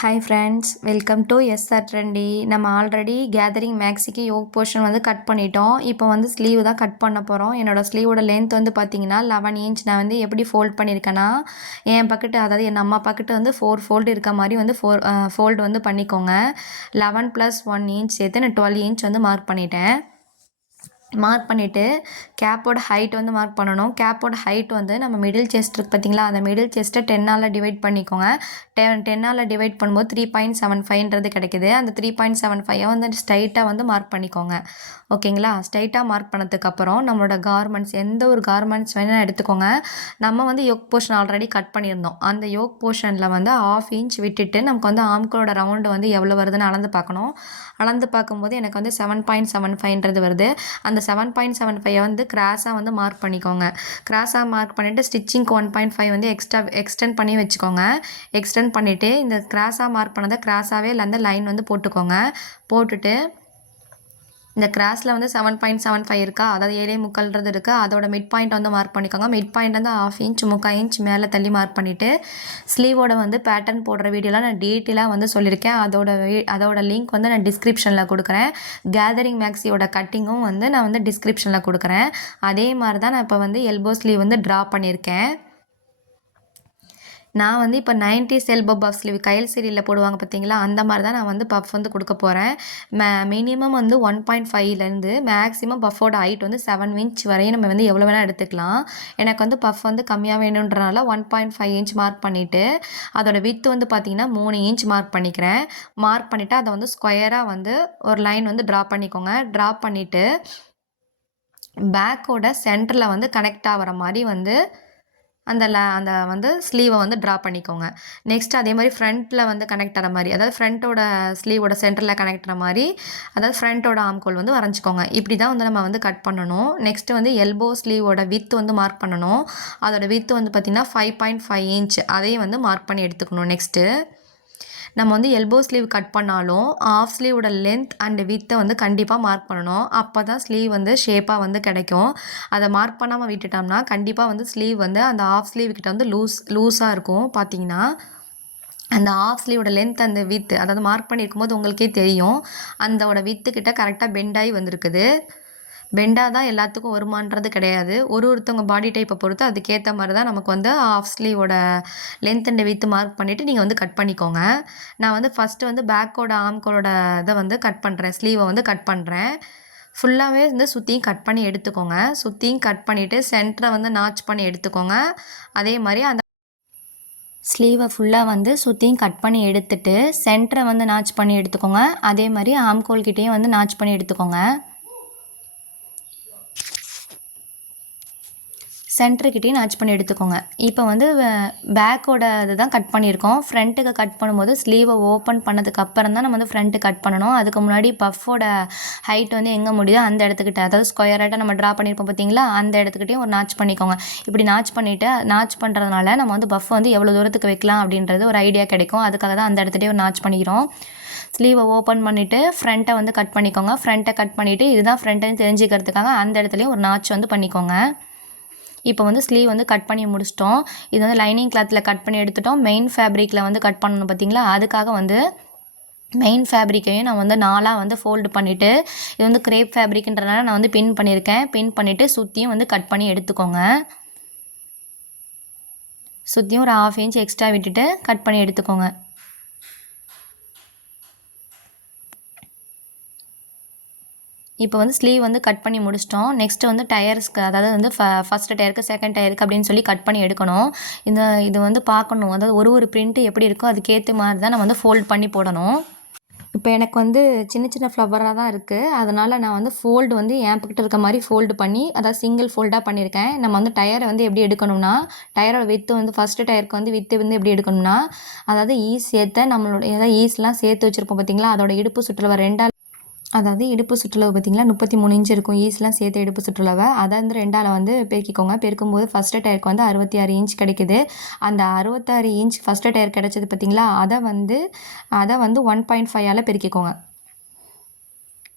Hi friends, welcome to SR trendy. நம்ம already gathering மேக்ஸிக்கு yoke portion வந்து cut பண்ணிட்டோம். இப்போ வந்து ஸ்லீவ் தான் கட் பண்ண போகிறோம். என்னோடய ஸ்லீவோட லென்த் வந்து பார்த்தீங்கன்னா 11 இன்ச். நான் வந்து எப்படி ஃபோல்ட் பண்ணியிருக்கேன்னா, என் பக்கெட்டு அதாவது என் அம்மா பக்கெட்டு வந்து 4 ஃபோல்டு இருக்க மாதிரி வந்து ஃபோல்டு வந்து பண்ணிக்கோங்க. 11 + 1 இன்ச் சேர்த்து நான் 12 இன்ச் வந்து மார்க் பண்ணிட்டேன். மார்க் பண்ணிவிட்டு கேப்போட ஹைட் வந்து மார்க் பண்ணணும். கேப்போட ஹைட் வந்து நம்ம மிடில் செஸ்ட் இருக்குது பார்த்தீங்களா, அந்த மிடில் செஸ்ட்டை 10ஆல் டிவைட் பண்ணிக்கோங்க. 10ஆல் டிவைட் பண்ணும்போது 3.75 கிடைக்குது. அந்த 3.75 வந்து ஸ்ட்ரைட்டாக வந்து மார்க் பண்ணிக்கோங்க. ஓகேங்களா? ஸ்ட்ரைட்டாக மார்க் பண்ணதுக்கப்புறம் நம்மளோட கார்மெண்ட்ஸ் எந்த ஒரு கார்மெண்ட்ஸ் வேணால் எடுத்துக்கோங்க. நம்ம வந்து யோக் போர்ஷன் ஆல்ரெடி கட் பண்ணியிருந்தோம். அந்த யோக் போர்ஷனில் வந்து 1/2 இன்ச் விட்டுட்டு நமக்கு வந்து ஆம்களோட ரவுண்டு வந்து எவ்வளோ வருதுன்னு அளந்து பார்க்கணும். அளந்து பார்க்கும்போது எனக்கு வந்து 7.75 வருது. அந்த 7.75 வந்து கிராஸாக வந்து மார்க் பண்ணிக்கோங்க. கிராஸாக மார்க் பண்ணிவிட்டு ஸ்டிச்சிங்க்கு 1.5 வந்து எக்ஸ்டெண்ட் பண்ணி வச்சுக்கோங்க. எக்ஸ்டெண்ட் பண்ணிவிட்டு இந்த கிராஸாக மார்க் பண்ணதை கிராஸாகவே அந்த லைன் வந்து போட்டுக்கோங்க. போட்டுட்டு இந்த கிராஸில் வந்து 7.75 இருக்கா, அதாவது 7.75 இருக்குது. அதோட மிட் பாயிண்ட் வந்து மார்க் பண்ணிக்கோங்க. மிட் பாயிண்ட் வந்து 1/2 இன்ச் 3/4 இன்ச் மேலே தள்ளி மார்க் பண்ணிவிட்டு ஸ்லீவோட வந்து பேட்டர்ன் போடுற வீடியோலாம் நான் டீட்டெயிலாக வந்து சொல்லியிருக்கேன். அதோட லிங்க் வந்து நான் டிஸ்கிரிப்ஷனில் கொடுக்குறேன். கேதரிங் மேக்ஸியோட கட்டிங்கும் வந்து நான் வந்து டிஸ்கிரிப்ஷனில் கொடுக்குறேன். அதே மாதிரி தான் நான் இப்போ வந்து எல்போ ஸ்லீவ் வந்து ட்ரா பண்ணியிருக்கேன். நான் வந்து இப்போ 90s elbow puff sleeve Kyle சீரியலில் போடுவாங்க பார்த்தீங்களா, அந்த மாதிரி தான் நான் வந்து பஃப் வந்து கொடுக்க போகிறேன். மினிமம் வந்து 1.5லேருந்து மேக்ஸிமம் பஃபோட ஹைட் வந்து 7 இன்ச் வரையும் நம்ம வந்து எவ்வளோ வேணால் எடுத்துக்கலாம். எனக்கு வந்து பஃப் வந்து கம்மியாக வேணுன்றனால 1.5 இன்ச் மார்க் பண்ணிவிட்டு அதோட வித்து வந்து பார்த்திங்கன்னா 3 இன்ச் மார்க் பண்ணிக்கிறேன். மார்க் பண்ணிவிட்டு அதை வந்து ஸ்கொயராக வந்து ஒரு லைன் வந்து ட்ரா பண்ணிக்கோங்க. ட்ரா பண்ணிவிட்டு பேக்கோட சென்டரில் வந்து கனெக்ட் ஆகிற மாதிரி வந்து அந்த வந்து ஸ்லீவை வந்து ட்ரா பண்ணிக்கோங்க. நெக்ஸ்ட் அதே மாதிரி ஃப்ரண்ட்டில் வந்து கனெக்ட் ஆகிற மாதிரி, அதாவது ஃப்ரண்ட்டோட ஸ்லீவோட சென்டரில் கனெக்ட் ஆகிற மாதிரி, அதாவது ஃப்ரண்ட்டோட ஆம்கோல் வந்து வரைஞ்சிக்கோங்க. இப்படி தான் வந்து நம்ம வந்து கட் பண்ணணும். நெக்ஸ்ட்டு வந்து எல்போ ஸ்லீவோட வித்து வந்து மார்க் பண்ணணும். அதோட வித்து வந்து பார்த்திங்கன்னா 5.5 இன்ச். அதையும் வந்து மார்க் பண்ணி எடுத்துக்கணும். நெக்ஸ்ட்டு நம்ம வந்து எல்போ ஸ்லீவ் கட் பண்ணாலும் ஆஃப் ஸ்லீவோட லென்த் அண்ட் வித்தை வந்து கண்டிப்பாக மார்க் பண்ணணும். அப்போ தான் ஸ்லீவ் வந்து ஷேப்பாக வந்து கிடைக்கும். அதை மார்க் பண்ணாமல் விட்டுட்டோம்னா கண்டிப்பாக வந்து ஸ்லீவ் வந்து அந்த ஆஃப் ஸ்லீவ் கிட்ட வந்து லூஸாக இருக்கும். பார்த்தீங்கன்னா அந்த ஆஃப் ஸ்லீவோட லென்த் அந்த வித்து, அதாவது மார்க் பண்ணியிருக்கும் போது உங்களுக்கே தெரியும், அந்தோட வித்துக்கிட்ட கரெக்டாக பெண்டாகி வந்திருக்குது. பெண்டாக தான் எல்லாத்துக்கும் வருமானது கிடையாது. ஒருத்தவங்க பாடி டைப்பை பொறுத்து அதுக்கேற்ற மாதிரி தான் நமக்கு வந்து ஆஃப் ஸ்லீவோட லென்த் அண்ட் வித்து மார்க் பண்ணிவிட்டு நீங்கள் வந்து கட் பண்ணிக்கோங்க. நான் வந்து ஃபஸ்ட்டு வந்து பேக்கோட ஆம்கோலோட இதை வந்து கட் பண்ணுறேன். ஸ்லீவை வந்து கட் பண்ணுறேன். ஃபுல்லாகவே வந்து சுற்றியும் கட் பண்ணி எடுத்துக்கோங்க. சுற்றியும் கட் பண்ணிவிட்டு சென்டரை வந்து நாச் பண்ணி எடுத்துக்கோங்க. அதே மாதிரி அந்த ஸ்லீவை ஃபுல்லாக வந்து சுற்றியும் கட் பண்ணி எடுத்துட்டு சென்டரை வந்து நாச் பண்ணி எடுத்துக்கோங்க. அதே மாதிரி ஆம்கோல்கிட்டையும் வந்து நாச் பண்ணி எடுத்துக்கோங்க. சென்டர்கிட்டையும் நாச் பண்ணி எடுத்துக்கோங்க. இப்போ வந்து பேக்கோட இது தான் கட் பண்ணியிருக்கோம். ஃப்ரண்ட்டுக்கு கட் பண்ணும்போது ஸ்லீவை ஓப்பன் பண்ணதுக்கப்புறம் தான் நம்ம வந்து ஃப்ரண்ட்டு கட் பண்ணணும். அதுக்கு முன்னாடி பஃபோட ஹைட் வந்து எங்கே முடியுதோ அந்த இடத்துக்கிட்ட, அதாவது ஸ்கொயராட்டாக நம்ம ட்ரா பண்ணியிருப்போம் பார்த்தீங்களா, அந்த இடத்துக்கிட்டையும் ஒரு நாச் பண்ணிக்கோங்க. இப்படி நாச் பண்ணிவிட்டு நாச் பண்ணுறதுனால நம்ம வந்து பஃப் வந்து எவ்வளோ தூரத்துக்கு வைக்கலாம் அப்படின்றது ஒரு ஐடியா கிடைக்கும். அதுக்காக தான் அந்த இடத்துட்டே ஒரு நாச் பண்ணிக்கிறோம். ஸ்லீவை ஓப்பன் பண்ணிவிட்டு ஃப்ரண்ட்டை வந்து கட் பண்ணிக்கோங்க. ஃப்ரண்ட்டை கட் பண்ணிவிட்டு இதுதான் ஃப்ரண்ட்டுன்னு தெரிஞ்சுக்கிறதுக்காக அந்த இடத்துலையும் ஒரு நாச் வந்து பண்ணிக்கோங்க. இப்போ வந்து ஸ்லீவ் வந்து கட் பண்ணி முடிச்சிட்டோம். இது வந்து லைனிங் கிளாத்தில் கட் பண்ணி எடுத்துட்டோம். மெயின் ஃபேப்ரிக்கில் வந்து கட் பண்ணணும் பார்த்தீங்களா, அதுக்காக வந்து மெயின் ஃபேப்ரிக்கையும் நான் வந்து 4ஆக வந்து ஃபோல்டு பண்ணிவிட்டு, இது வந்து கிரேப் ஃபேப்ரிக்ன்றனால நான் வந்து பின் பண்ணியிருக்கேன். பின் பண்ணிவிட்டு சுற்றியும் வந்து கட் பண்ணி எடுத்துக்கோங்க. சுற்றியும் ஒரு 1/2 இன்ச் எக்ஸ்ட்ரா விட்டுட்டு கட் பண்ணி எடுத்துக்கோங்க. இப்போ வந்து ஸ்லீவ் வந்து கட் பண்ணி முடிச்சிட்டோம். நெக்ஸ்ட்டு வந்து டயர்ஸ்க்கு, அதாவது வந்து ஃபஸ்ட்டு டயருக்கு செகண்ட் டயருக்கு அப்படின்னு சொல்லி கட் பண்ணி எடுக்கணும். இது வந்து பார்க்கணும், அதாவது ஒரு பிரிண்ட்டு எப்படி இருக்கோ அதுக்கேற்ற மாதிரி தான் நம்ம வந்து ஃபோல்ட் பண்ணி போடணும். இப்போ எனக்கு வந்து சின்ன சின்ன ஃப்ளவராக தான் இருக்குது. அதனால் நான் வந்து ஃபோல்டு வந்து என் பக்கத்தில் இருக்க மாதிரி ஃபோல்டு பண்ணி, அதாவது சிங்கிள் ஃபோல்டாக பண்ணியிருக்கேன். நம்ம வந்து டயரை வந்து எப்படி எடுக்கணும்னா, டயரோட வித்து வந்து ஃபஸ்ட்டு டயருக்கு வந்து வித்து வந்து எப்படி எடுக்கணும்னா, அதாவது ஈஸ் சேர்த்த நம்மளோட ஏதாவது ஈஸ்லாம் சேர்த்து வச்சுருப்போம் பார்த்தீங்களா, அதோட இடுப்பு சுற்றுலவை அதாவது இடுப்பு சுற்றளவு பார்த்திங்களா 33 இன்ச் இருக்கும். ஈஸ்லாம் சேர்த்து இடுப்பு சுற்றளவை அதை வந்து 2ஆல் வந்து பெருக்கிக்கோங்க. பெருக்கும்போது ஃபஸ்ட்டு டயருக்கு வந்து 66 இன்ச் கிடைக்குது. அந்த 66 இன்ச் ஃபஸ்ட்டு டயர் கிடச்சது பார்த்திங்களா, அதை வந்து 1.5ஆல் பெருக்கிக்கோங்க.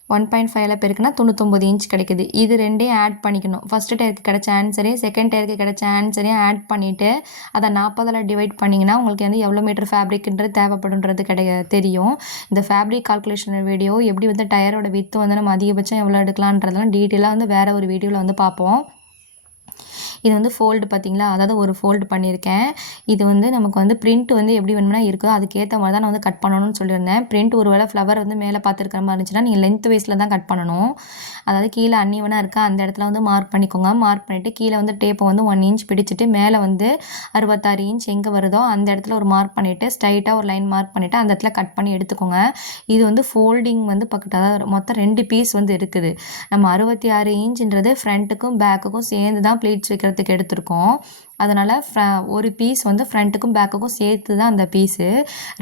1.5ல பெருக்குனா 99 இன்ச் கிடைக்குது. இது 2யும் ஆட் பண்ணிக்கணும். ஃபர்ஸ்ட் டயருக்கு கிடைச்ச ஆன்சரையும் செகண்ட் டயருக்கு கிடைச்ச ஆன்சரையும் ஆட் பண்ணிவிட்டு அதை 40ல் டிவைட் பண்ணிங்கன்னா உங்களுக்கு வந்து எவ்வளோ மீட்டர் ஃபேப்ரிக்ன்றது தேவைப்படுன்றது தெரியும். இந்த ஃபேப்ரிக் கால்குலேஷன் வீடியோ எப்படி வந்து டயரோட வித்து வந்து நம்ம அதிகபட்சம் எவ்வளோ எடுக்கலான்றதெல்லாம் டீட்டெயிலாக வந்து வேறு ஒரு வீடியோவில் வந்து பார்ப்போம். இது வந்து ஃபோல்டு பார்த்தீங்களா, அதாவது ஒரு ஃபோல்டு பண்ணியிருக்கேன். இது வந்து நமக்கு வந்து பிரிண்ட் வந்து எப்படி வேணும்னா இருக்கோ அதுக்கேற்ற மாதிரி தான் நான் வந்து கட் பண்ணணும்னு சொல்லியிருந்தேன். பிரிண்ட் ஒரு வேளை ஃப்ளவர் வந்து மேலே பார்த்துருக்கிற மாதிரி இருந்துச்சுன்னா நீங்கள் லென்த் வைஸில் தான் கட் பண்ணணும். அதாவது கீழே அன்னிவனாக இருக்கா அந்த இடத்துல வந்து மார்க் பண்ணிக்கோங்க. மார்க் பண்ணிவிட்டு கீழே வந்து டேப்பை வந்து 1 இன்ச் பிடிச்சிட்டு மேலே வந்து 66 இன்ச் எங்கே வருதோ அந்த இடத்துல ஒரு மார்க் பண்ணிவிட்டு ஸ்ட்ரைட்டாக ஒரு லைன் மார்க் பண்ணிவிட்டு அந்த இடத்துல கட் பண்ணி எடுத்துக்கோங்க. இது வந்து ஃபோல்டிங் வந்து பக்கத்து அதாவது மொத்தம் 2 பீஸ் வந்து இருக்குது. நம்ம 66 இன்ச்ன்றது ஃப்ரண்ட்டுக்கும் பேக்குக்கும் சேர்ந்து தான் ப்ளீட்ஸ் வைக்கிறதுக்கு எடுத்திருக்கோம். அதனால் ஒரு பீஸ் வந்து ஃப்ரண்ட்டுக்கும் பேக்குக்கும் சேர்த்து தான் அந்த பீஸு.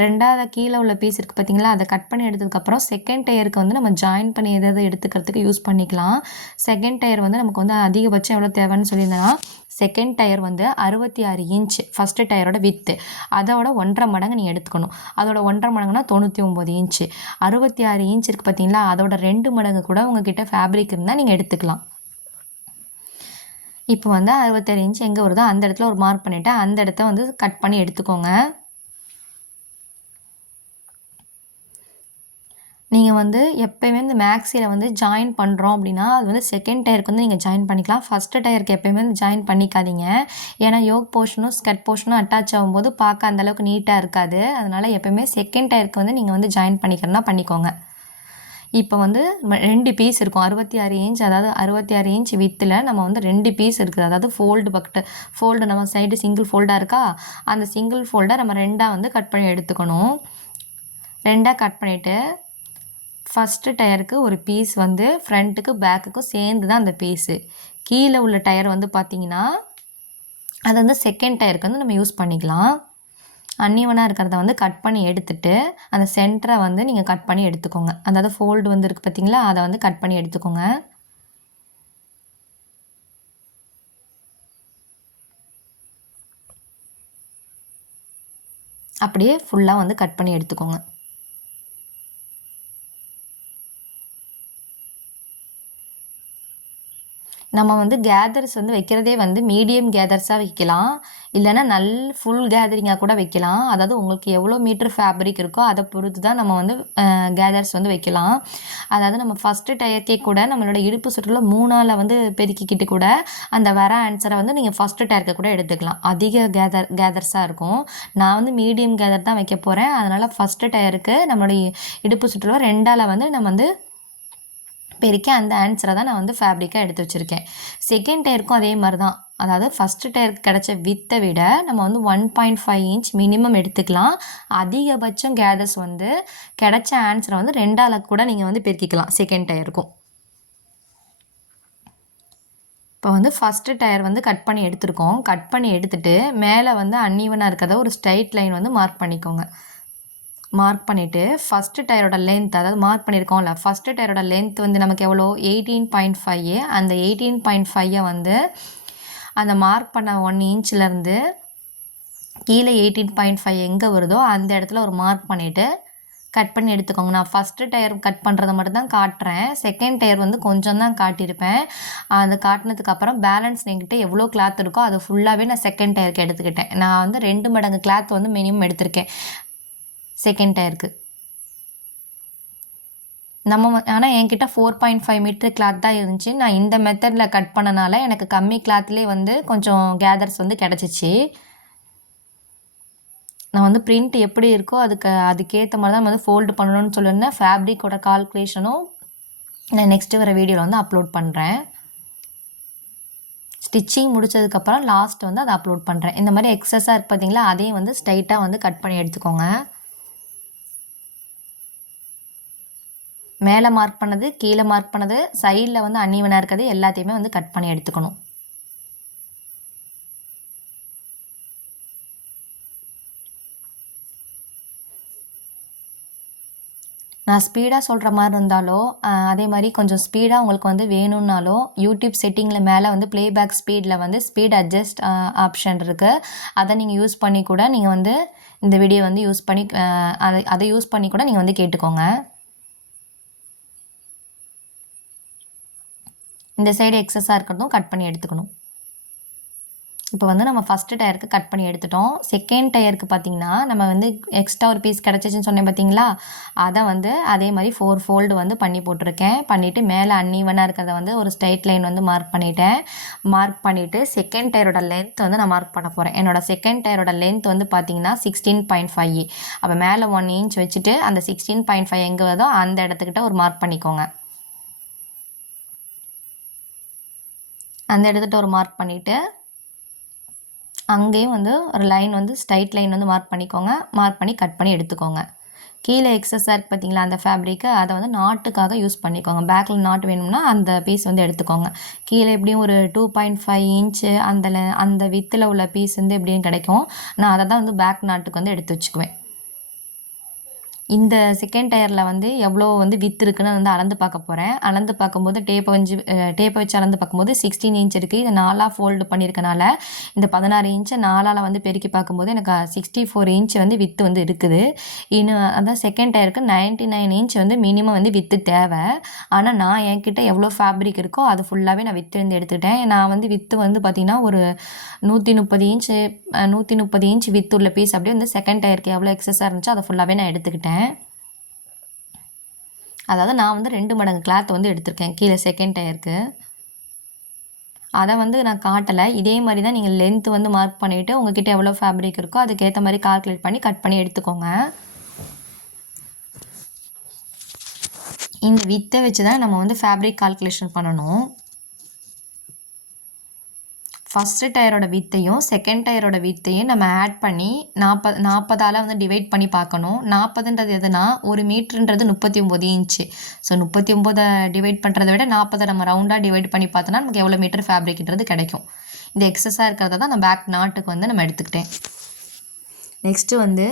ரெண்டாவது கீழே உள்ள பீஸ் இருக்குது பார்த்தீங்களா, அதை கட் பண்ணி எடுத்ததுக்கப்புறம் செகண்ட் டயருக்கு வந்து நம்ம ஜாயின் பண்ணி எதாவது எடுத்துக்கிறதுக்கு யூஸ் பண்ணிக்கலாம். செகண்ட் டயர் வந்து நமக்கு வந்து அதிகபட்சம் எவ்வளோ தேவைன்னு சொல்லியிருந்தேன்னா செகண்ட் டயர் வந்து 66 இன்ச் ஃபஸ்ட்டு டயரோட வித்து, அதோட 1.5 மடங்கு நீங்கள் எடுத்துக்கணும். அதோட 1.5 மடங்குனா 99 இன்ச்சு. 66 இன்ச் இருக்குது பார்த்தீங்களா, அதோட 2 மடங்கு கூட உங்ககிட்ட ஃபேப்ரிக் இருந்தால் நீங்கள் எடுத்துக்கலாம். இப்போ வந்து 66 இன்ச் எங்கே வருதோ அந்த இடத்துல ஒரு மார்க் பண்ணிவிட்டு அந்த இடத்த வந்து கட் பண்ணி எடுத்துக்கோங்க. நீங்கள் வந்து எப்போயுமே இந்த மேக்ஸியில் வந்து ஜாயின் பண்ணுறோம் அப்படின்னா அது வந்து செகண்ட் டயருக்கு வந்து நீங்கள் ஜாயின் பண்ணிக்கலாம். ஃபஸ்ட்டு டயருக்கு எப்போயுமே வந்து ஜாயின் பண்ணிக்காதீங்க. ஏன்னா யோக் போர்ஷனும் ஸ்கர்ட் போர்ஷனும் அட்டாச் ஆகும்போது பார்க்க அந்தளவுக்கு நீட்டாக இருக்காது. அதனால் எப்போயுமே செகண்ட் டயருக்கு வந்து நீங்கள் வந்து ஜாயின் பண்ணிக்கிறனா பண்ணிக்கோங்க. இப்போ வந்து 2 பீஸ் இருக்கும். 66 இன்ச் அதாவது 66 இன்ச் வித்தில் நம்ம வந்து 2 பீஸ் இருக்குது. அதாவது ஃபோல்டு நம்ம சைடு சிங்கிள் ஃபோல்டாக இருக்கா, அந்த சிங்கிள் ஃபோல்டை நம்ம 2ஆக வந்து கட் பண்ணி எடுத்துக்கணும். 2ஆக கட் பண்ணிவிட்டு ஃபஸ்ட்டு டயருக்கு ஒரு பீஸ் வந்து ஃப்ரண்ட்டுக்கு பேக்குக்கும் சேர்ந்து தான் அந்த பீஸு. கீழே உள்ள டயர் வந்து பார்த்திங்கன்னா அது வந்து செகண்ட் டயருக்கு வந்து நம்ம யூஸ் பண்ணிக்கலாம். அன்னிவனாக இருக்கிறத வந்து கட் பண்ணி எடுத்துகிட்டு அந்த சென்டரை வந்து நீங்கள் கட் பண்ணி எடுத்துக்கோங்க. அதாவது ஃபோல்டு வந்து இருக்குது பார்த்திங்களா, அதை வந்து கட் பண்ணி எடுத்துக்கோங்க. அப்படியே ஃபுல்லாக வந்து கட் பண்ணி எடுத்துக்கோங்க. நம்ம வந்து கேதர்ஸ் வந்து வைக்கிறதே வந்து மீடியம் கேதர்ஸாக வைக்கலாம், இல்லைன்னா ஃபுல் கேதரிங்காக கூட வைக்கலாம். அதாவது உங்களுக்கு எவ்வளோ மீட்டர் ஃபேப்ரிக் இருக்கோ அதை பொறுத்து தான் நம்ம வந்து கேதர்ஸ் வந்து வைக்கலாம். அதாவது நம்ம ஃபஸ்ட்டு டயர்க்கே கூட நம்மளோட இடுப்பு சுற்றில் 3ஆல் வந்து பெருக்கிக்கிட்டு கூட அந்த வர ஆன்சரை வந்து நீங்கள் ஃபஸ்ட்டு டயருக்கு கூட எடுத்துக்கலாம். அதிக கேதர்ஸாக இருக்கும். நான் வந்து மீடியம் கேதர் தான் வைக்க போகிறேன். அதனால் ஃபஸ்ட்டு டயருக்கு நம்மளுடைய இடுப்பு சுற்றில் 2ஆல் வந்து நம்ம வந்து பெருக்கி அந்த ஆன்சரை தான் நான் வந்து ஃபேப்ரிக்காக எடுத்து வச்சுருக்கேன். செகண்ட் டயருக்கும் அதே மாதிரி தான். அதாவது ஃபஸ்ட்டு டயருக்கு கிடச்ச வித்தை விட நம்ம வந்து 1.5 இன்ச் மினிமம் எடுத்துக்கலாம். அதிகபட்சம் கேதர்ஸ் வந்து கிடச்ச ஆன்சரை வந்து 2ஆல் கூட நீங்கள் வந்து பெருக்கிக்கலாம் செகண்ட் டயருக்கும். இப்போ வந்து ஃபஸ்ட்டு டயர் வந்து கட் பண்ணி எடுத்துருக்கோம். கட் பண்ணி எடுத்துகிட்டு மேலே வந்து அன்ஈவனாக இருக்கிறத ஒரு ஸ்ட்ரைட் லைன் வந்து மார்க் பண்ணிக்கோங்க. மார்க் பண்ணிவிட்டு ஃபஸ்ட்டு டயரோட லென்த், அதாவது மார்க் பண்ணியிருக்கோம்ல, ஃபஸ்ட்டு டயரோட லென்த் வந்து நமக்கு எவ்வளோ 18.5. அந்த 18.5 வந்து அந்த மார்க் பண்ண 1 இன்ச்லேருந்து கீழே 18.5 எங்கே வருதோ அந்த இடத்துல ஒரு மார்க் பண்ணிவிட்டு கட் பண்ணி எடுத்துக்கோங்க. நான் ஃபஸ்ட்டு டயர் கட் பண்ணுறதை மட்டும் தான் காட்டுறேன். செகண்ட் டயர் வந்து கொஞ்சம் தான் காட்டியிருப்பேன். அது காட்டினதுக்கப்புறம் பேலன்ஸ் என்கிட்ட எவ்வளோ கிளாத் இருக்கோ அது ஃபுல்லாகவே நான் செகண்ட் டயருக்கு எடுத்துக்கிட்டேன். நான் வந்து 2 மடங்கு கிளாத் வந்து மினிமம் எடுத்திருக்கேன் செகண்ட் டயருக்கு. ஆனால் என்கிட்ட 4.5 மீட்டர் கிளாத் தான் இருந்துச்சு. நான் இந்த மெத்தடில் கட் பண்ணனால எனக்கு கம்மி கிளாத்லேயே வந்து கொஞ்சம் கேதர்ஸ் வந்து கிடச்சிச்சு. நான் வந்து பிரிண்ட் எப்படி இருக்கோ அதுக்கேற்ற மாதிரி தான் வந்து ஃபோல்டு பண்ணணும்னு சொல்லியிருந்தேன். ஃபேப்ரிக்கோட கால்குலேஷனும் நான் நெக்ஸ்ட்டு வர வீடியோவில் வந்து அப்லோட் பண்ணுறேன். ஸ்டிச்சிங் முடித்ததுக்கப்புறம் லாஸ்ட் வந்து அதை அப்லோட் பண்ணுறேன். இந்த மாதிரி எக்ஸஸாக இருக்குது பார்த்தீங்களா, அதையும் வந்து ஸ்ட்ரைட்டாக வந்து கட் பண்ணி எடுத்துக்கோங்க. மேலே மார்க் பண்ணது, கீழே மார்க் பண்ணது, சைடில் வந்து அன்ஈவனாக இருக்கிறது எல்லாத்தையுமே வந்து கட் பண்ணி எடுத்துக்கணும். நான் ஸ்பீடாக சொல்கிற மாதிரி இருந்தாலோ அதே மாதிரி கொஞ்சம் ஸ்பீடாக உங்களுக்கு வந்து வேணும்னாலோ யூடியூப் செட்டிங்கில் மேலே வந்து ப்ளேபேக் ஸ்பீடில் வந்து ஸ்பீட் அட்ஜஸ்ட் ஆப்ஷன் இருக்குது. அதை நீங்கள் யூஸ் பண்ணி கூட நீங்கள் வந்து இந்த வீடியோ வந்து யூஸ் பண்ணி அதை யூஸ் பண்ணி கூட நீங்கள் வந்து கேட்டுக்கோங்க. இந்த சைடு எக்ஸஸாக இருக்கிறதும் கட் பண்ணி எடுத்துக்கணும். இப்போ வந்து நம்ம ஃபஸ்ட்டு டயருக்கு கட் பண்ணி எடுத்துட்டோம். செகண்ட் டயருக்கு பார்த்திங்கன்னா நம்ம வந்து எக்ஸ்ட்ரா ஒரு பீஸ் கிடச்சிச்சின்னு சொன்னேன் பார்த்திங்களா, அதை வந்து அதே மாதிரி 4 ஃபோல்டு வந்து பண்ணி போட்டிருக்கேன். பண்ணிவிட்டு மேலே அன்ஈவனாக இருக்கிறத வந்து ஒரு ஸ்ட்ரைட் லைன் வந்து மார்க் பண்ணிவிட்டேன். மார்க் பண்ணிவிட்டு செகண்ட் டயரோட லென்த் வந்து நான் மார்க் பண்ண போகிறேன். என்னோடய செகண்ட் டயரோட லென்த் வந்து பார்த்திங்கன்னா 16.5. அப்போ மேலே 1 இன்ச் வச்சுட்டு அந்த 16.5 எங்கே வருதோ அந்த இடத்துக்கிட்ட ஒரு மார்க் பண்ணிக்கோங்க. அந்த இடத்துக்கிட்ட ஒரு மார்க் பண்ணிவிட்டு அங்கேயும் வந்து ஒரு லைன் வந்து ஸ்ட்ரைட் லைன் வந்து மார்க் பண்ணிக்கோங்க. மார்க் பண்ணி கட் பண்ணி எடுத்துக்கோங்க. கீழே எக்ஸஸாக இருக்குது பார்த்தீங்களா அந்த ஃபேப்ரிக்கு, அதை வந்து நாட்டுக்காக யூஸ் பண்ணிக்கோங்க. பேக்கில் நாட்டு வேணும்னா அந்த பீஸ் வந்து எடுத்துக்கோங்க. கீழே எப்படியும் ஒரு 2.5 இன்ச்சு அந்த வித்தில் உள்ள பீஸ் வந்து எப்படியும் கிடைக்கும். நான் அதை தான் வந்து பேக் நாட்டுக்கு வந்து எடுத்து வச்சுக்குவேன். இந்த செகண்ட் டயரில் வந்து எவ்வளோ வந்து வித் இருக்குன்னு வந்து அளந்து பார்க்க போகிறேன். அளந்து பார்க்கும்போது டேப்பை வச்சு அளந்து பார்க்கும்போது 16 இன்ச் இருக்குது. இதை 4ஆக ஃபோல்டு பண்ணியிருக்கனால இந்த 16 இன்ச்சை 4ஆல் வந்து பெருக்கி பார்க்கும்போது எனக்கு 64 இன்ச் வந்து வித்து வந்து இருக்குது. இன்னும் அதான் செகண்ட் டயருக்கு 99 இன்ச் வந்து மினிமம் வந்து வித்து தேவை. ஆனால் நான் என்கிட்ட எவ்வளோ ஃபேப்ரிக் இருக்கோ அது ஃபுல்லாகவே நான் வித்து வந்து எடுத்துக்கிட்டேன். நான் வந்து வித்து வந்து பார்த்திங்கன்னா ஒரு 130 இன்ச் வித்து உள்ள பீஸ் அப்படியே வந்து செகண்ட் டயருக்கு எவ்வளோ எக்ஸஸாக இருந்துச்சோ அதை ஃபுல்லாகவே நான் எடுத்துக்கிட்டேன். அதாவது நான் வந்து 2 மடங்கு கிளாத் வந்து எடுத்திருக்கேன் கீழே செகண்ட் டயருக்கு. அதை வந்து நான் காட்டலை. இதே மாதிரி தான் நீங்கள் லென்த் வந்து மார்க் பண்ணிவிட்டு உங்ககிட்ட எவ்வளோ ஃபேப்ரிக் இருக்கோ அதுக்கேற்ற மாதிரி கால்குலேட் பண்ணி கட் பண்ணி எடுத்துக்கோங்க. இந்த வித்தை வச்சு தான் நம்ம வந்து ஃபேப்ரிக் கால்குலேஷன் பண்ணணும். ஃபஸ்ட்டு டயரோட வித்தையும் செகண்ட் டயரோட வித்தையும் நம்ம ஆட் பண்ணி 40ஆல் வந்து டிவைட் பண்ணி பார்க்கணும். 40ன்றது எதுனா 1 மீட்டருன்றது 39 இன்ச்சு. ஸோ 39 டிவைட் பண்ணுறதை விட 40 நம்ம ரவுண்டாக டிவைட் பண்ணி பார்த்தோன்னா நமக்கு எவ்வளோ மீட்டர் ஃபேப்ரிக்ன்றது கிடைக்கும். இந்த எக்ஸஸாக இருக்கிறத தான் நான் பேக் நாட்டுக்கு வந்து நம்ம எடுத்துக்கிட்டேன். நெக்ஸ்ட்டு வந்து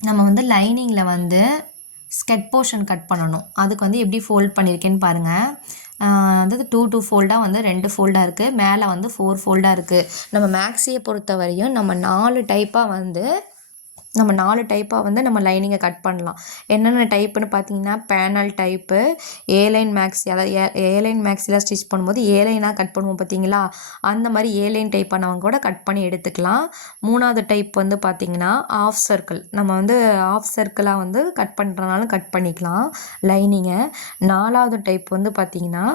நம்ம வந்து லைனிங்கில் வந்து ஸ்கெட் போர்ஷன் கட் பண்ணணும். அதுக்கு வந்து எப்படி ஃபோல்ட் பண்ணியிருக்கேன்னு பாருங்கள். அதாவது 2 ஃபோல்டாக வந்து 2 ஃபோல்டாக இருக்குது. மேலே வந்து 4 ஃபோல்டாக இருக்குது. நம்ம மேக்ஸியை பொறுத்த வரையும் நம்ம 4 டைப்பாக வந்து நம்ம லைனிங்கை கட் பண்ணலாம். என்னென்ன டைப்புன்னு பார்த்தீங்கன்னா பேனல் டைப்பு, ஏலைன் மேக்ஸி, அதாவது ஏலைன் மேக்ஸியில் ஸ்டிச் பண்ணும்போது ஏலைனாக கட் பண்ணுவோம் பார்த்தீங்களா, அந்த மாதிரி ஏலைன் டைப்பானவங்க கூட கட் பண்ணி எடுத்துக்கலாம். 3வது டைப் வந்து பார்த்திங்கன்னா ஆஃப் சர்க்கிள். நம்ம வந்து ஆஃப் சர்க்கிளாக வந்து கட் பண்ணுறனாலும் கட் பண்ணிக்கலாம் லைனிங்கை. 4வது டைப் வந்து பார்த்திங்கன்னா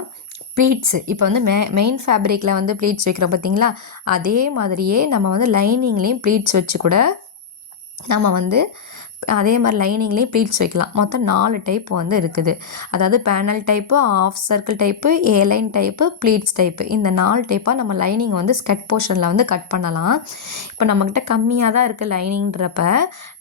ப்ளீட்ஸு. இப்போ வந்து மெயின் ஃபேப்ரிக்கில் வந்து ப்ளீட்ஸ் வைக்கிறோம் பார்த்தீங்களா, அதே மாதிரியே நம்ம வந்து லைனிங்லேயும் ப்ளீட்ஸ் வச்சு கூட நம்ம வந்து அதே மாதிரி லைனிங்லேயும் ப்ளீட்ஸ் வைக்கலாம். மொத்தம் 4 டைப் வந்து இருக்குது. அதாவது panel type, half circle type, A line type, pleats type. இந்த 4 டைப்பாக நம்ம லைனிங் வந்து ஸ்கட் போர்ஷனில் வந்து கட் பண்ணலாம். இப்போ நம்மக்கிட்ட கம்மியாக தான் இருக்குது லைனிங்கிறப்ப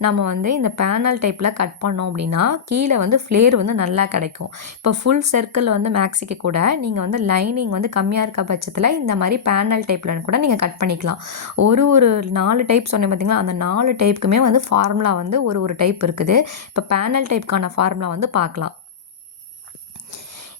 நம்ம வந்து இந்த பேனல் டைப்பில் கட் பண்ணோம் அப்படின்னா கீழே வந்து ஃப்ளேர் வந்து நல்லா கிடைக்கும். இப்போ ஃபுல் சர்க்கிள் வந்து மேக்ஸிக்கு கூட நீங்கள் வந்து லைனிங் வந்து கம்மியாக இருக்க பட்சத்தில் இந்த மாதிரி பேனல் டைப்பில் கூட நீங்கள் கட் பண்ணிக்கலாம். ஒரு 4 டைப் சொன்னேன் பார்த்தீங்களா, அந்த 4 டைப்புக்குமே வந்து ஃபார்முலா வந்து ஒரு டைப் இருக்குது. இப்போ பேனல் டைப்க்கான ஃபார்முலா வந்து பார்க்கலாம்.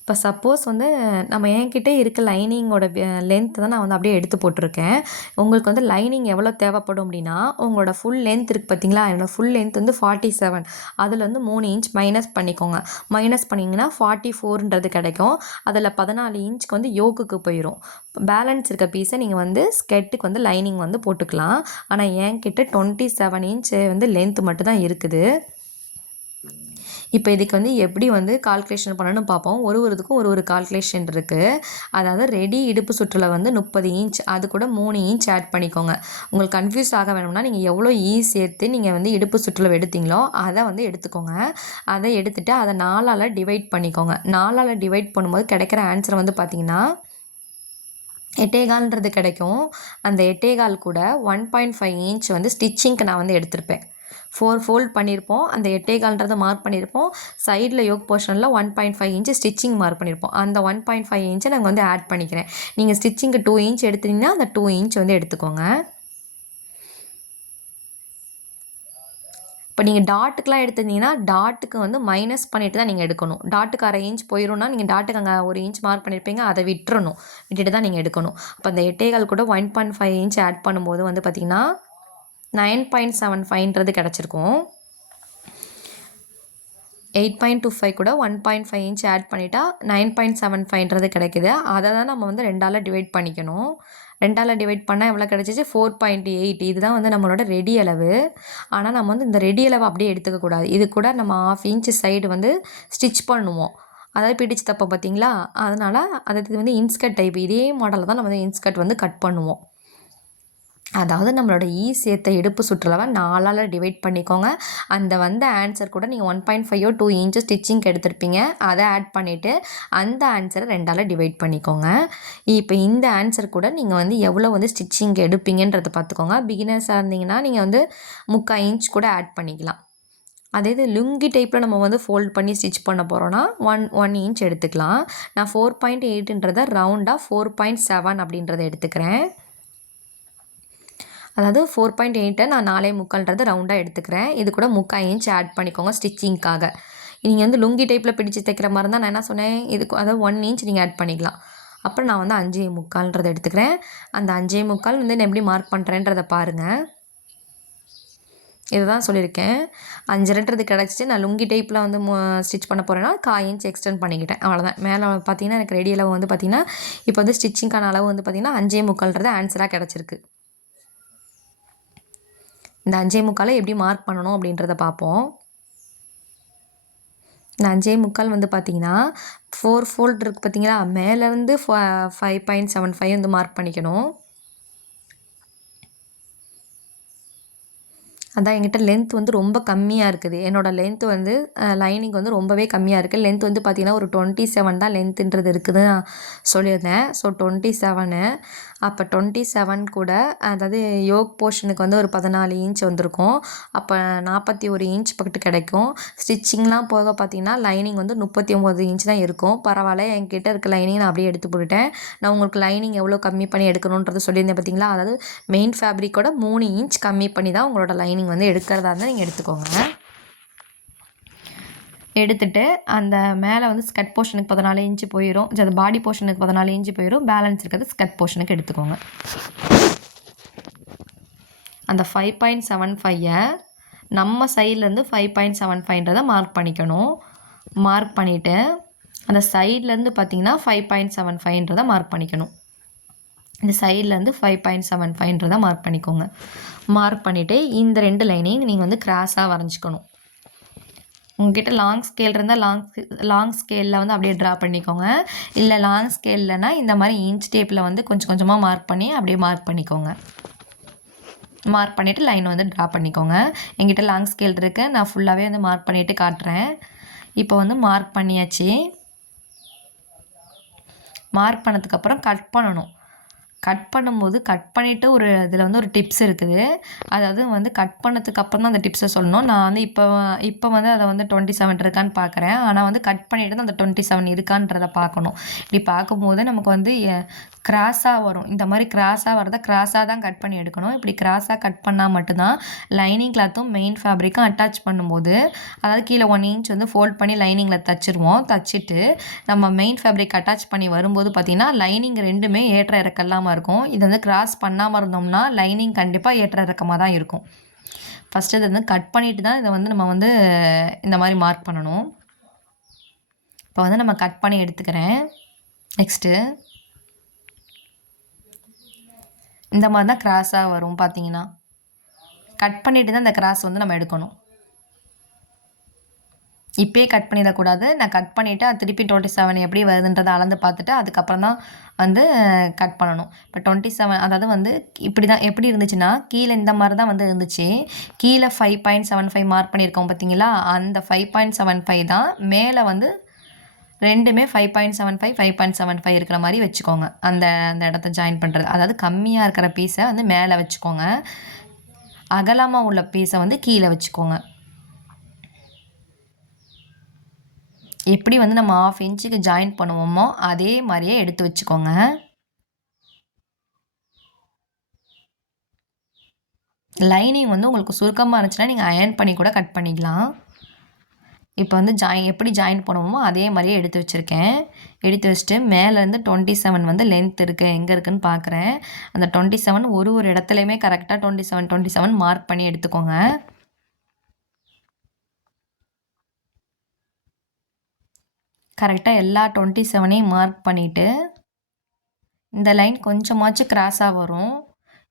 இப்போ சப்போஸ் வந்து நம்ம என்கிட்ட இருக்க லைனிங்கோட லென்த் தான் நான் வந்து அப்படியே எடுத்து போட்டிருக்கேன். உங்களுக்கு வந்து லைனிங் எவ்வளோ தேவைப்படும் அப்படின்னா உங்களோட ஃபுல் லென்த் இருக்குது பார்த்தீங்களா, என்னோடய ஃபுல் லென்த் வந்து 47. அதில் வந்து 3 இன்ச் மைனஸ் பண்ணிக்கோங்க. மைனஸ் பண்ணிங்கன்னா 44ன்றது கிடைக்கும். அதில் 14 இன்ச்சுக்கு வந்து யோக்குக்கு போயிடும். பேலன்ஸ் இருக்க பீஸை நீங்கள் வந்து ஸ்கெட்டுக்கு வந்து லைனிங் வந்து போட்டுக்கலாம். ஆனால் என்கிட்ட 27 இன்ச்சு வந்து லென்த் மட்டும் தான் இருக்குது. இப்போ இதுக்கு வந்து எப்படி வந்து கால்குலேஷன் பண்ணணும்னு பார்ப்போம். இதுக்கும் ஒரு கால்குலேஷன் இருக்குது. அதாவது ரெடி இடுப்பு சுற்றில் வந்து 30 இன்ச், அது கூட 3 இன்ச் ஆட் பண்ணிக்கோங்க. உங்களுக்கு கன்ஃபியூஸ் ஆக வேணும்னா நீங்கள் எவ்வளோ சேர்த்து நீங்கள் வந்து இடுப்பு சுற்றில் எடுத்தீங்களோ அதை வந்து எடுத்துக்கோங்க. அதை எடுத்துகிட்டு அதை 4ஆல் டிவைட் பண்ணிக்கோங்க. 4ஆல் டிவைட் பண்ணும்போது கிடைக்கிற ஆன்சர் வந்து பார்த்திங்கன்னா 8.25 கிடைக்கும். அந்த 8.25 கூட 1.5 இன்ச் வந்து ஸ்டிச்சிங்க்கு நான் வந்து எடுத்திருப்பேன். 4 ஃபோல்ட் பண்ணியிருப்போம். அந்த 8.25 மார்க் பண்ணியிருப்போம். சைடில் யோக் போர்ஷனில் 1.5 இன்ச்சு ஸ்டிச்சிங் மார்க் பண்ணியிருப்போம். அந்த 1.5 இன்ச்சை நாங்கள் வந்து ஆட் பண்ணிக்கிறேன். நீங்கள் ஸ்டிச்சிங்க்கு 2 இன்ச் எடுத்தீங்கன்னா அந்த 2 இன்ச் வந்து எடுத்துக்கோங்க. இப்போ நீங்கள் டாட்டுக்கெலாம் எடுத்துருந்தீங்கன்னா டாட்டுக்கு வந்து மைனஸ் பண்ணிவிட்டு தான் நீங்கள் எடுக்கணும். டாட்டுக்கு 1/2 இன்ச் போயிடும்னா நீங்கள் டாட்டுக்கு அங்கே 1 இன்ச் மார்க் பண்ணியிருப்பீங்க, அதை விட்டுட்டு தான் நீங்கள் எடுக்கணும். அப்போ அந்த 8.25 கூட 1.5 இன்ச் ஆட் பண்ணும்போது வந்து பார்த்திங்கன்னா 9.75ன்றது கிடச்சிருக்கும். 8.25 கூட 1.5 இன்ச் ஆட் பண்ணிட்டா 9.75ன்றது கிடைக்குது. அதை தான் நம்ம வந்து 2ஆல் டிவைட் பண்ணிக்கணும். 2ஆல் டிவைட் பண்ணால் எவ்வளோ கிடச்சிச்சு? 4.8. இதுதான் வந்து நம்மளோட ரெடி அளவு. ஆனால் நம்ம வந்து இந்த ரெடி அளவு அப்படியே எடுத்துக்கக்கூடாது. இது கூட நம்ம 1/2 இன்ச் சைடு வந்து ஸ்டிச் பண்ணுவோம். அதாவது பிடிச்சு தப்போம் பார்த்தீங்களா? அதனால் இது வந்து இன்ஸ்கர்ட் டைப். இதே மாடலில் தான் நம்ம வந்து இன்ஸ்கர்ட் வந்து கட் பண்ணுவோம். அதாவது நம்மளோட சேர்த்த இடுப்பு சுற்றளவை 4ஆல் டிவைட் பண்ணிக்கோங்க. அந்த வந்த ஆன்சர் கூட நீங்கள் 1.5 2 இன்ச்சு ஸ்டிச்சிங்க்கு எடுத்திருப்பீங்க. அதை ஆட் பண்ணிவிட்டு அந்த ஆன்சரை 2ஆல் டிவைட் பண்ணிக்கோங்க. இப்போ இந்த ஆன்சர் கூட நீங்கள் வந்து எவ்வளோ வந்து ஸ்டிச்சிங்க்கு எடுப்பீங்கன்றதை பார்த்துக்கோங்க. பிகினர்ஸாக இருந்தீங்கன்னா நீங்கள் வந்து 3/4 இன்ச் கூட ஆட் பண்ணிக்கலாம். அதே இது லுங்கி டைப்பில் நம்ம வந்து ஃபோல்ட் பண்ணி ஸ்டிச் பண்ண போகிறோன்னா 1 இன்ச் எடுத்துக்கலாம். நான் 4.8ன்றதை ரவுண்டாக 4.7 அப்படின்றத எடுத்துக்கிறேன். அதாவது 4.8 நான் 4.75ன்றது ரவுண்டாக எடுத்துக்கிறேன். இது கூட 3/4 இன்ச் ஆட் பண்ணிக்கோங்க ஸ்டிச்சிங்க்காக. நீங்கள் வந்து லுங்கி டைப்பில் பிடிச்சி தைக்கிற மாதிரி தான் நான் என்ன சொன்னேன், இதுக்கு அதாவது 1 இன்ச் நீங்கள் ஆட் பண்ணிக்கலாம். அப்புறம் நான் வந்து 5.75ன்றதை எடுத்துக்கிறேன். அந்த 5.75 வந்து நான் எப்படி மார்க் பண்ணுறேன்றதை பாருங்கள். இதை தான் சொல்லியிருக்கேன். 5.5ன்றது கிடச்சிட்டு நான் லுங்கி டைப்பில் வந்து ஸ்டிச் பண்ண போகிறேன்னா 1/4 இன்ச் எக்ஸ்டெண்ட் பண்ணிக்கிட்டேன். அவ்வளோதான். மேலே பார்த்தீங்கன்னா எனக்கு ரெடி அளவு வந்து பார்த்திங்கன்னா இப்போ வந்து ஸ்டிச்சிங்க்கான அளவு வந்து பார்த்திங்கன்னா 5.75ன்றது ஆன்சராக கிடச்சிருக்கு. இந்த 5.75 எப்படி மார்க் பண்ணணும் அப்படின்றத பார்ப்போம். இந்த 5.75 வந்து பார்த்தீங்கன்னா 4 ஃபோல்ட் இருக்குது பார்த்தீங்களா? மேலேருந்து 5.75 வந்து மார்க் பண்ணிக்கணும். அதான் என்கிட்ட லென்த் வந்து ரொம்ப கம்மியாக இருக்குது. என்னோடய லென்த் வந்து லைனிங் வந்து ரொம்பவே கம்மியாக இருக்குது. லென்த் வந்து பார்த்திங்கன்னா ஒரு 27 தான் லென்த்துன்றது இருக்குதுன்னு நான் சொல்லியிருந்தேன். ஸோ 27. அப்போ 27 கூட அதாவது யோக் போர்ஷனுக்கு வந்து ஒரு 14 இன்ச் வந்திருக்கும். அப்போ 41 இன்ச் பக்கத்து கிடைக்கும். ஸ்டிச்சிங்லாம் போக பார்த்திங்கன்னா லைனிங் வந்து 39 இன்ச் தான் இருக்கும். பரவாயில்ல, என்கிட்ட இருக்க லைனிங் நான் அப்படியே எடுத்து போட்டுட்டேன். நான் உங்களுக்கு லைனிங் எவ்வளோ கம்மி பண்ணி எடுக்கணுன்றது சொல்லியிருந்தேன் பார்த்தீங்களா? அதாவது மெயின் ஃபேப்ரிக்கோட 3 இன்ச் கம்மி பண்ணி தான் உங்களோட லைனிங் வந்து எடுக்கிறதா இருந்தால் நீங்கள் எடுத்துக்கோங்க. எடுத்துகிட்டு அந்த மேலே வந்து ஸ்கர்ட் போர்ஷனுக்கு 14 இன்ச்சு போயிடும். அது பாடி போர்ஷனுக்கு 14 இன்ச்சு போயிடும். பேலன்ஸ் இருக்கிறது ஸ்கர்ட் போர்ஷனுக்கு எடுத்துக்கோங்க. அந்த 5.75 நம்ம சைட்லேருந்து 5.75ன்றதை மார்க் பண்ணிக்கணும். மார்க் பண்ணிவிட்டு அந்த சைட்லேருந்து பார்த்தீங்கன்னா 5.75ன்றதை மார்க் பண்ணிக்கணும். இந்த சைட்லேருந்து 5.75ன்றதை மார்க் பண்ணிக்கோங்க. மார்க் பண்ணிவிட்டு இந்த 2 லைனையும் நீங்கள் வந்து கிராஸாக வரைஞ்சிக்கணும். உங்கள்கிட்ட லாங் ஸ்கேல் இருந்தால் லாங் ஸ்கேலில் வந்து அப்படியே ட்ரா பண்ணிக்கோங்க. இல்லை லாங் ஸ்கேல்லனா இந்த மாதிரி இன்ச் டேப்பில் வந்து கொஞ்சம் கொஞ்சமாக மார்க் பண்ணி அப்படியே மார்க் பண்ணிக்கோங்க. மார்க் பண்ணிவிட்டு லைன் வந்து ட்ரா பண்ணிக்கோங்க. என்கிட்ட லாங் ஸ்கேல் இருக்குது. நான் ஃபுல்லாகவே வந்து மார்க் பண்ணிவிட்டு காட்டுறேன். இப்போ வந்து மார்க் பண்ணியாச்சு. மார்க் பண்ணதுக்கப்புறம் கட் பண்ணணும். கட் பண்ணும்போது கட் பண்ணிவிட்டு இதில் வந்து ஒரு டிப்ஸ் இருக்குது. அதாவது வந்து கட் பண்ணதுக்கப்புறம் தான் அந்த டிப்ஸை சொல்லணும். நான் வந்து இப்போ வந்து அதை வந்து 27 இருக்கான்னு பார்க்குறேன். ஆனால் வந்து கட் பண்ணிவிட்டு தான் அந்த 27 இருக்கான்றதை பார்க்கணும். இப்படி பார்க்கும்போது நமக்கு வந்து கிராஸாக வரும். இந்த மாதிரி கிராஸாக வரதை கிராஸாக தான் கட் பண்ணி எடுக்கணும். இப்படி கிராஸாக கட் பண்ணால் மட்டும்தான் லைனிங் கிளாத்தும் மெயின் ஃபேப்ரிக்கும் அட்டாச் பண்ணும்போது, அதாவது கீழே 1 இன்ச் வந்து ஃபோல்ட் பண்ணி லைனிங்கில் தச்சிருவோம். தச்சுட்டு நம்ம மெயின் ஃபேப்ரிக் அட்டாச் பண்ணி வரும்போது பார்த்திங்கன்னா லைனிங் ரெண்டுமே ஏற்ற இறக்கல்லாமல் இருக்கும். இது வந்து கிராஸ் பண்ணாமல் இருந்தோம்னா லைனிங் கண்டிப்பாக ஏற்ற இறக்கமாக தான் இருக்கும். ஃபஸ்ட்டு இதை வந்து கட் பண்ணிவிட்டு தான் இதை வந்து நம்ம வந்து இந்த மாதிரி மார்க் பண்ணணும். இப்போ வந்து நம்ம கட் பண்ணி எடுத்துக்கிறேன். நெக்ஸ்ட்டு இந்த மாதிரி தான் கிராஸாக வரும். பார்த்தீங்கன்னா கட் பண்ணிவிட்டு தான் இந்த கிராஸ் வந்து நம்ம எடுக்கணும். இப்போயே கட் பண்ணிடக்கூடாது. நான் கட் பண்ணிவிட்டு அது திருப்பி 27 எப்படி வருதுன்றதை அளந்து பார்த்துட்டு அதுக்கப்புறம் தான் வந்து கட் பண்ணணும். இப்போ 27 அதாவது வந்து இப்படி தான் எப்படி இருந்துச்சுன்னா கீழே இந்த மாதிரி தான் வந்து இருந்துச்சு. கீழே 5.75 மார்க் பண்ணியிருக்கோம் பார்த்தீங்களா? அந்த 5.75 தான் மேலே வந்து ரெண்டுமே 5.75 5.75 இருக்கிற மாதிரி வச்சுக்கோங்க. அந்த இடத்த ஜாயின் பண்ணுறது, அதாவது கம்மியாக இருக்கிற பீஸை வந்து மேலே வச்சுக்கோங்க. அகலமாக உள்ள பீஸை வந்து கீழே வச்சுக்கோங்க. எப்படி வந்து நம்ம 1/2 இன்ச்சுக்கு ஜாயின் பண்ணுவோமோ அதே மாதிரியே எடுத்து வச்சுக்கோங்க. லைனிங் வந்து உங்களுக்கு சுருக்கமாக இருந்துச்சுன்னா நீங்கள் அயர்ன் பண்ணி கூட கட் பண்ணிக்கலாம். இப்போ வந்து எப்படி ஜாயின் பண்ணுவோமோ அதே மாதிரியே எடுத்து வச்சுருக்கேன். எடுத்து வச்சுட்டு மேலேருந்து 27 வந்து லென்த் இருக்குது, எங்கே இருக்குதுன்னு பார்க்குறேன். அந்த 27 ஒரு இடத்துலையுமே கரெக்டாக 27 மார்க் பண்ணி எடுத்துக்கோங்க. கரெக்டாக எல்லா 27ஐயும் மார்க் பண்ணிவிட்டு இந்த லைன் கொஞ்சமாச்சும் கிராஸாக வரும்.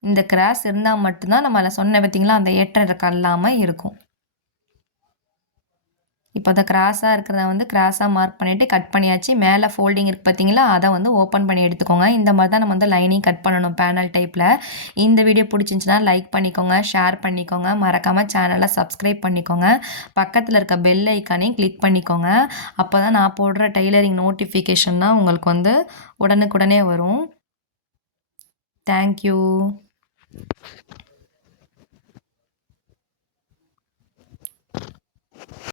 இந்த கிராஸ் இருந்தால் மட்டும்தான் நம்ம அதில் சொன்ன பார்த்தீங்களா அந்த ஏற்ற இறக்கம் இல்லாமல் இருக்கும். இப்போ அந்த கிராஸாக இருக்கிறத வந்து கிராஸாக மார்க் பண்ணிவிட்டு கட் பண்ணியாச்சு. மேலே ஃபோல்டிங் இருக்குது பார்த்தீங்களா, அதை வந்து ஓப்பன் பண்ணி எடுத்துக்கோங்க. இந்த மாதிரி தான் நம்ம வந்து லைனிங் கட் பண்ணணும் பேனல் டைப்பில். இந்த வீடியோ பிடிச்சிருந்துச்சின்னா லைக் பண்ணிக்கோங்க, ஷேர் பண்ணிக்கோங்க, மறக்காமல் சேனலை சப்ஸ்கிரைப் பண்ணிக்கோங்க. பக்கத்தில் இருக்க பெல் ஐக்கானையும் கிளிக் பண்ணிக்கோங்க. அப்போ தான் நான் போடுற டெய்லரிங் நோட்டிஃபிகேஷன் தான் உங்களுக்கு வந்து உடனுக்குடனே வரும். தேங்க்யூ.